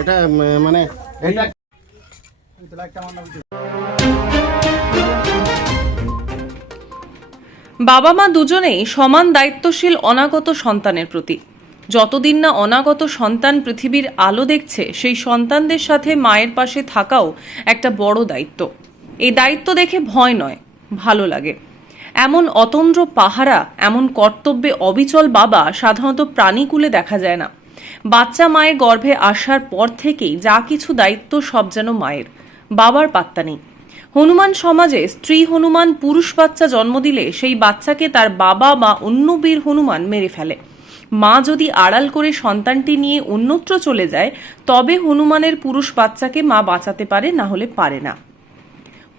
এটা মানে বাবা মা দুজনেই সমান দায়িত্বশীল অনাগত সন্তানের প্রতি। যতদিন না অনাগত সন্তান পৃথিবীর আলো দেখছে, সেই সন্তানদের সাথে মায়ের পাশে থাকাও একটা বড় দায়িত্ব। এই দায়িত্ব দেখে ভয় নয়, ভালো লাগে। এমন অতন্দ্র পাহারা, এমন কর্তব্যে অবিচল বাবা সাধারণত প্রাণীকুলে দেখা যায় না। বাচ্চা মায়ের গর্ভে আসার পর থেকেই যা কিছু দায়িত্ব সব যেন মায়ের। বাবার পাত্তা নেই। হনুমান সমাজে স্ত্রী হনুমান, পুরুষ বাচ্চা জন্ম দিলে সেই বাচ্চাকে তার বাবা বা অন্য বীর হনুমান মেরে ফেলে। মা যদি আড়াল করে সন্তানটি নিয়ে অন্যত্র চলে যায়, তবে হনুমানের পুরুষ বাচ্চাকে মা বাঁচাতে পারে, না হলে পারে না।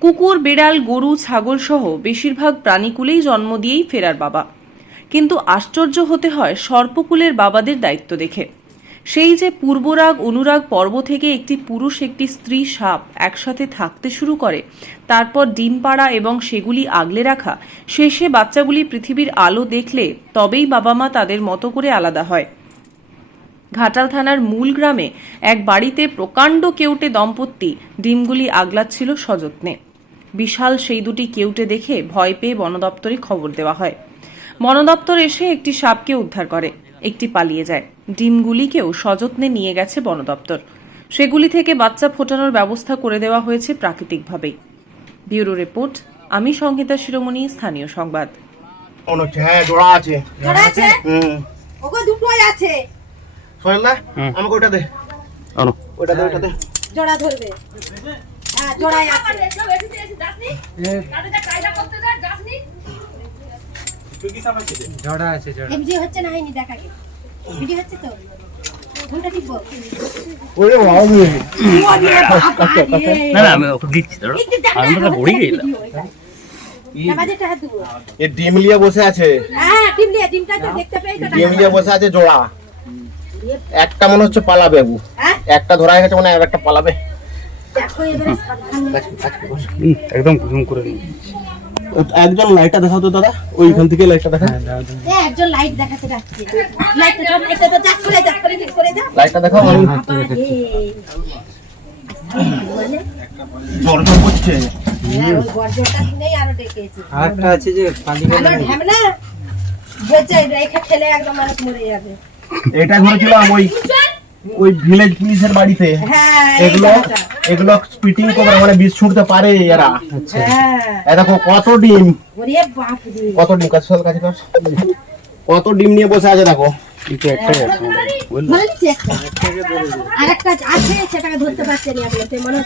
কুকুর, বেড়াল, গরু, ছাগল সহ বেশিরভাগ প্রাণীকুলেই জন্ম দিয়েই ফেরার বাবা। কিন্তু আশ্চর্য হতে হয় সর্পকুলের বাবাদের দায়িত্ব দেখে। সেই যে পূর্বরাগ, অনুরাগ পর্ব থেকে একটি পুরুষ, একটি স্ত্রী সাপ একসাথে থাকতে শুরু করে, তারপর ডিম পাড়া এবং সেগুলি আগলে রাখা, শেষে বাচ্চাগুলি পৃথিবীর আলো দেখলে তবেই বাবা মা তাদের মতো করে আলাদা হয়। ঘাটাল থানার মূল গ্রামে এক বাড়িতে প্রকাণ্ড কেউটে দম্পতি ডিমগুলি আগলাচ্ছিল সযত্নে। বিশাল সেই দুটি কেউটে দেখে ভয় পেয়ে বন দপ্তরে খবর দেওয়া হয়। বন দপ্তর এসে একটি সাপকে উদ্ধার করে, একটি পালিয়ে যায়। ডিমগুলিকেও সযত্নে নিয়ে গেছে বন দপ্তর সেগুলি থেকে বাচ্চা ফোটানোর ব্যবস্থা করে দেওয়া হয়েছে প্রাকৃতিকভাবেই। ব্যুরো রিপোর্ট আমি সংহিতা শিরোমণি স্থানীয় সংবাদ। হ্যাঁ জোড়া আছে। জোড়া আছে? হুম। ওগো দুটোই আছে। সোহেল না আমাকে ওটা দে। আনো। ওটা দে ওটা দে। জোড়া ধরবে। হ্যাঁ জোড়াই আছে। ঝড়া আছে ঝড়া এমজি হচ্ছে না হয়নি দেখা কি ভিডিও হচ্ছে তো? ঘুমটা টিপবো ওরে বাবা না না আমি ওকে দিচ্ছি দাঁড়াও আমি তো গেলাম। এ ডিম লিয়ে বসে আছে। হ্যাঁ ডিম দিয়ে ডিমটা তো দেখতে পেয়ে তো ডিম লিয়ে বসে আছে জোড়া। একটা মনে হচ্ছে পালাবে বাবু হ্যাঁ? একটা ধরা গেছে মানে আর একটা পালাবে। দেখো একদম জুম করে নিই একজন লাইটটা দেখাও তো দাদা ওইখান থেকে লাইটটা দেখা এ একজন লাইট দেখাতে যাচ্ছে। লাইটটা তো এটা তো যা করে যা করে করে যা। লাইটটা দেখাও। আমি মানে জোর জোর হ্যাঁ আরেকটা আছে যে রেখা খেলে একদম মানুষ মরে যাবে। এটা ধরেছিলাম ওই ওই ভিলেজ পুলিশের বাড়িতে। হ্যাঁ এগুলো এগুলো স্পিটিং করে মানে বিষ ছুটতে পারে এরা। হ্যাঁ এ দেখো কত ডিম। ওরে বাপ রে কত ডিম কাছে কাছে কত ডিম নিয়ে বসে আছে দেখো। আছে মনে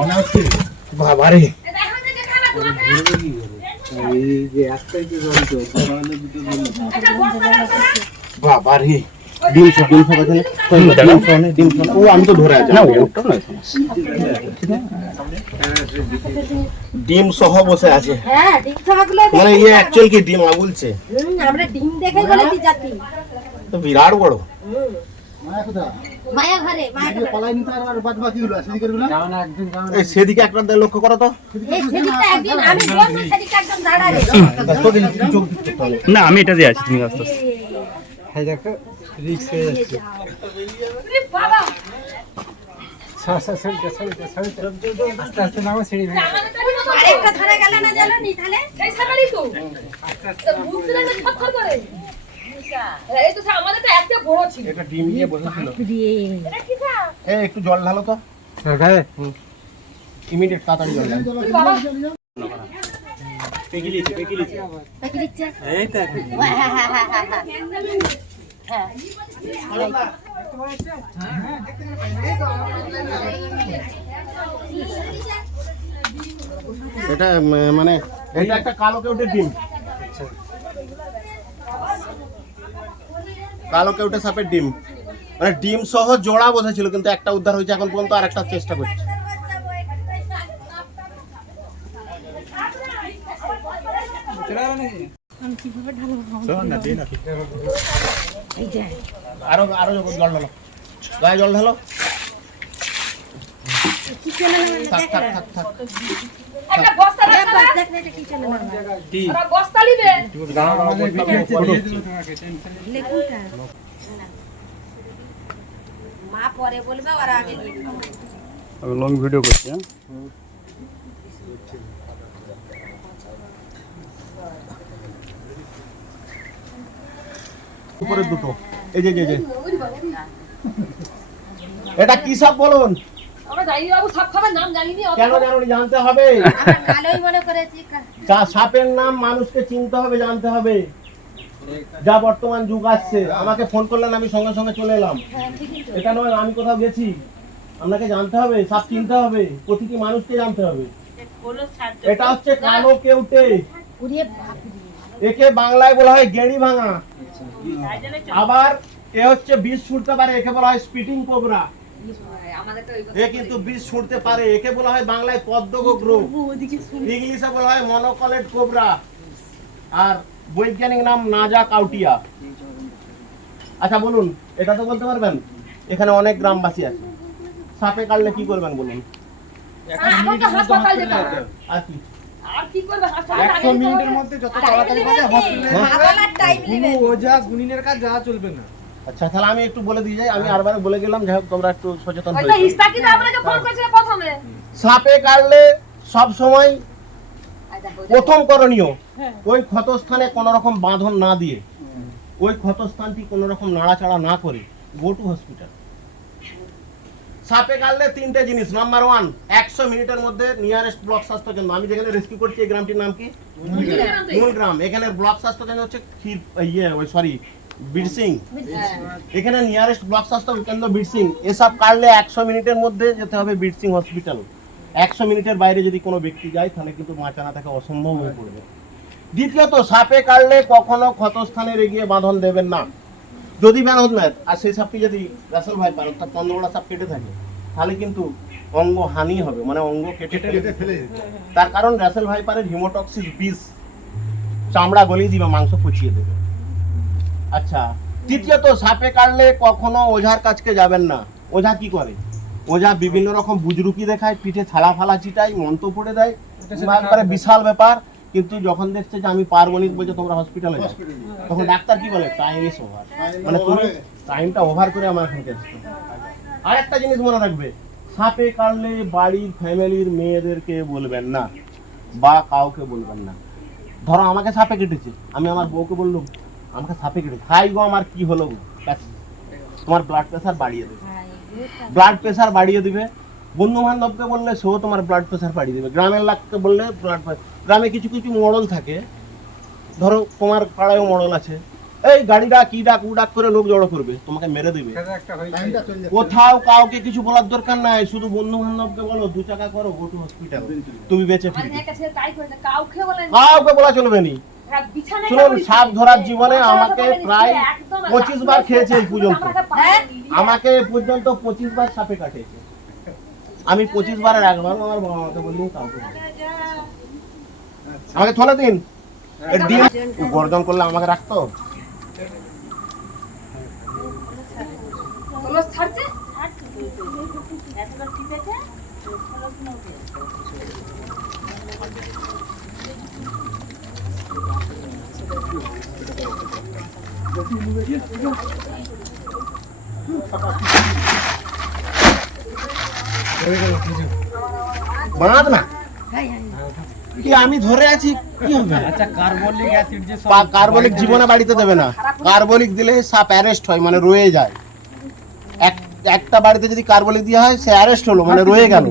মনে বাবারে ডিম সব ডিম সব আছে ডিম সব নেই, ডিম সব ও আমি তো ধরে আছি। না ওটা নয় ডিম সহ বসে আছে। হ্যাঁ ডিম মানে ইয়ে অ্যাকচুয়াল কি ডিম আগুলছে হুম, আমরা ডিম দেখে বলেছি জাতি। তো বিরাট বড়। মায়া ঘরে মায়া ঘরে। যাও না একদিন যাও না। এই সেদিকে একটা দিয়ে লক্ষ্য করো তো। একদিন আমি একদম। না আমি এটা দিয়ে আছি তুমি আস্তে আস্তে। দেখো। রিক্স হয়ে যাচ্ছে সর সর সর সর সর আস্তে আস্তে নামো সিঁড়ি ভেঙে আরেকটা ধরে গেল না জানো নি তাহলে এটা ডিম নিয়ে বসেছিল এ একটু জল ঢালো তো তোর গায়ে ইমিডিয়েট তাড়াতাড়ি জল ঢালো দেখি দিচ্ছে এই তো এখন। হ্যাঁ। এটা মানে এটা একটা কালো কেউটের ডিম। কালো কেউটে সাপের ডিম। মানে ডিম সহ জোড়া বসেছিল কিন্তু একটা উদ্ধার হয়েছে এখন পর্যন্ত আর একটা চেষ্টা করছে। এই যে। আরও আরও জল ঢালো। গায়ে জল ঢালো। মানে থাক থাক মা পরে বলবে আগে লং ভিডিও করছি হ্যাঁ? উপরে দুটো। এই যে এই যে, যে। এটা কি সাপ বলুন? কেন জানো জানতে হবে? যা সাপের নাম মানুষকে চিনতে হবে জানতে হবে। যা বর্তমান যুগ আসছে। আমাকে ফোন করলেন আমি সঙ্গে সঙ্গে চলে এলাম। এটা নয় আমি কোথাও গেছি। আপনাকে জানতে হবে সাপ চিনতে হবে প্রতিটি মানুষকে জানতে হবে। এটা হচ্ছে কালো কেউটে। একে বাংলায় বলা হয় গেড়ি ভাঙা। আবার এ হচ্ছে বিষ ছুটতে পারে একে বলা হয় স্পিটিং কোবরা আমাদের তো ওই এ কিন্তু বিষ ছুটতে পারে একে বলা হয় বাংলায় পদ্ম গোগ্র ইংলিশে বলা হয় মনোকলেট কোবরা আর বৈজ্ঞানিক নাম নাজা কাউটিয়া। আচ্ছা বলুন এটা তো বলতে পারবেন? এখানে অনেক গ্রামবাসী আছে। সাপে কাটলে কি করবেন বলুন? হবে। আর কি? আর কি করবে? হাসপাতাল একশো মিনিটের মধ্যে যত তাড়াতাড়ি পারে হসপিটালে মা বলার টাইম কোনো নেবে। ওঝা গুনিনের কাজ যাওয়া চলবে না। আচ্ছা তাহলে আমি একটু বলে দিয়ে যাই আমি আরবার বলে গেলাম যাই হোক তোমরা একটু সচেতন সাপে কাটলে সব সময় প্রথম করণীয় ওই ক্ষতস্থানে কোনো রকম বাঁধন না দিয়ে ওই ক্ষতস্থানটি কোনো রকম নাড়াচাড়া না করে গো টু হসপিটাল সাপে কাটলে তিনটে জিনিস নাম্বার ওয়ান একশো মিনিটের মধ্যে নিয়ারেস্ট ব্লক স্বাস্থ্য কেন্দ্র। আমি যেখানে রেস্কিউ করছি এই গ্রামটির নাম কি? মূলগ্রাম। এখানে ব্লক স্বাস্থ্য কেন্দ্র হচ্ছে ক্ষীর ইয়ে ওই সরি বিরসিং। এখানে নিয়ারেস্ট ব্লক স্বাস্থ্য কেন্দ্র বিরসিং। এসব কাটলে একশো মিনিটের মধ্যে যেতে হবে বিরসিং হসপিটাল একশো মিনিটের বাইরে যদি কোনো ব্যক্তি যায় তাহলে কিন্তু বাঁচানো তাকে অসম্ভব হয়ে পড়বে। দ্বিতীয়ত সাপে কাটলে কখনো ক্ষতস্থানে রেগিয়ে বাঁধন দেবেন না। যদি বাঁধন নেয় আর সেই সাপটি যদি রাসেল ভাই পার অর্থাৎ চন্দ্রবড়া সাপ কেটে থাকে তাহলে কিন্তু অঙ্গ হানি হবে মানে অঙ্গ কেটে কেটে ফেলে তার কারণ রাসেল ভাইপারের হিমোটক্সিস বিষ চামড়া গলিয়ে দিবে মাংস পচিয়ে দেবে। আচ্ছা তৃতীয়ত সাপে কাটলে কখনো ওঝার কাছকে যাবেন না। ওঝা কি করে? ওঝা বিভিন্ন রকম বুজরুকি দেখায় পিঠে থালা ফালা চিটায় মন্ত্র পড়ে দেয় একবারে বিশাল ব্যাপার। কিন্তু যখন দেখছে যে আমি পারবনি বলছে তোমরা হসপিটালে যাও। তখন ডাক্তার কি বলে? টাইম ইস ওভার মানে তুমি টাইমটা ওভার করে আমার এখানে এসছো আর একটা জিনিস মনে রাখবে সাপে কাটলে বাড়ির ফ্যামিলির মেয়েদেরকে বলবেন না বা কাউকে বলবেন না। ধরো আমাকে সাপে কেটেছে আমি আমার বউকে বললাম আমাকে সাপে কেটেছে। হাই গো আমার কি হলো? গো তোমার ব্লাড প্রেশার বাড়িয়ে দেবে। ব্লাড প্রেশার বাড়িয়ে দিবে। বন্ধু বান্ধবকে বললে সেও তোমার ব্লাড প্রেশার বাড়িয়ে দেবে। গ্রামের লোককে বললে ব্লাড গ্রামে কিছু কিছু মডল থাকে। ধরো তোমার পাড়ায়ও মডল আছে। এই গাড়ি ডাক কি ডাক উ ডাক করে লোক জড়ো করবে তোমাকে মেরে দিবে। একটা হয়েছে। কোথাও কাউকে কিছু বলার দরকার নাই শুধু বন্ধু বান্ধবকে বলো দু টাকা করো গো টু হসপিটাল তুমি বেঁচে ফিরবে। তাই করেছে কাউকে বলা চলবে নি। শুনুন সাপ ধরার জীবনে আমাকে প্রায় পঁচিশ বার খেয়েছে এই পর্যন্ত আমাকে পায়ে- আমাকে পর্যন্ত পঁচিশ বার সাপে কাটিয়েছে। আমি পঁচিশ বারের একবার আমার বাবা মাকে বললি কাউকে। আমাকে থলে দিন। এ ডিম গর্জন করলে আমাকে রাখতো? বাঁধ না। কি আমি ধরে আছি? কি হবে? আচ্ছা কার্বলিক অ্যাসিড যে পা- কার্বলিক জীবনে বাড়িতে দেবে না। কার্বলিক দিলে সাপ অ্যারেস্ট হয় মানে রয়ে যায়। এক একটা বাড়িতে যদি কার্বলিক দেওয়া হয় সে অ্যারেস্ট হলো মানে রয়ে গেল।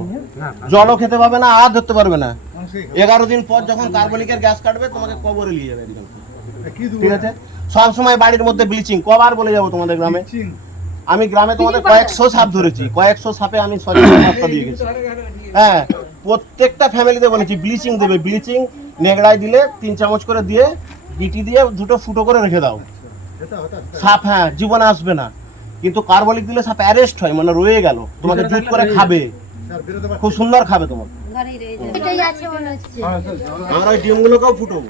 জলও খেতে পাবে না আর ধরতে পারবে না। এগারো দিন পর যখন কার্বলিকের গ্যাস কাটবে তোমাকে কবরে নিয়ে যাবে ঠিক আছে? সব সময় বাড়ির মধ্যে ব্লিচিং কবার বলে যাব তোমাদের গ্রামে? আমি গ্রামে তোমাদের কয়েকশো সাপ ধরেছি কয়েকশো সাপে আমি সচেতন দিয়ে গেছি। হ্যাঁ প্রত্যেকটা ফ্যামিলিতে বলেছি ব্লিচিং দেবে ব্লিচিং নেগড়ায় দিলে তিন চামচ করে দিয়ে বিটি দিয়ে দুটো ফুটো করে রেখে দাও। সাপ হ্যাঁ জীবনে আসবে না। কিন্তু কার্বলিক দিলে সাপ অ্যারেস্ট হয় মানে রয়ে গেল। তোমাকে জুত করে খাবে। খুব সুন্দর খাবে তোমাকে। আমরা ওই ডিমগুলোকেও ফুটোবো।